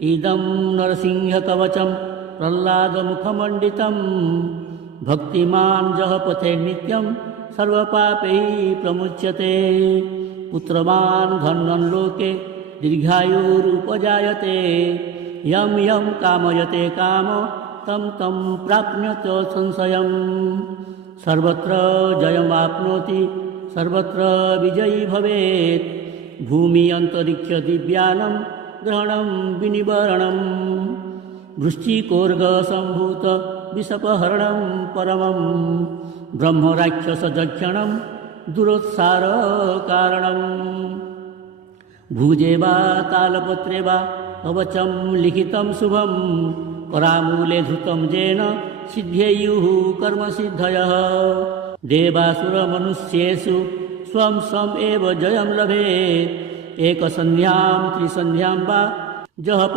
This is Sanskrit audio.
इदं नरसिंहकवचं प्रह्लादमुखमण्डितं भक्तिमान् जपते नित्यं सर्वपापैः प्रमुच्यते। पुत्रवान् धनं लोके दीर्घायुरुपजायते। यं यं कामयते कामो तं तं प्राप्नोति संशयम्। सर्वत्र जयमाप्नोति सर्वत्र विजयी भवेत्। भूमि अंतरिक्ष दिव्यानं ग्रहणं विनिवरणं। वृश्चिकोर्गसम्भूत विषपहरणं परमं। ब्रह्मराक्षसजक्षणं दुरोत्सारकारणम्। भुजे वा तालपत्रे वा कवचं लिखितं शुभं। परामूले धृतं येन सिद्ध्येयुः कर्मसिद्धयः। देवासुरमनुष्येषु स्वं स्वम् एव जयं लभेत्। एकसन्ध्यां त्रिसन्ध्यां वा जप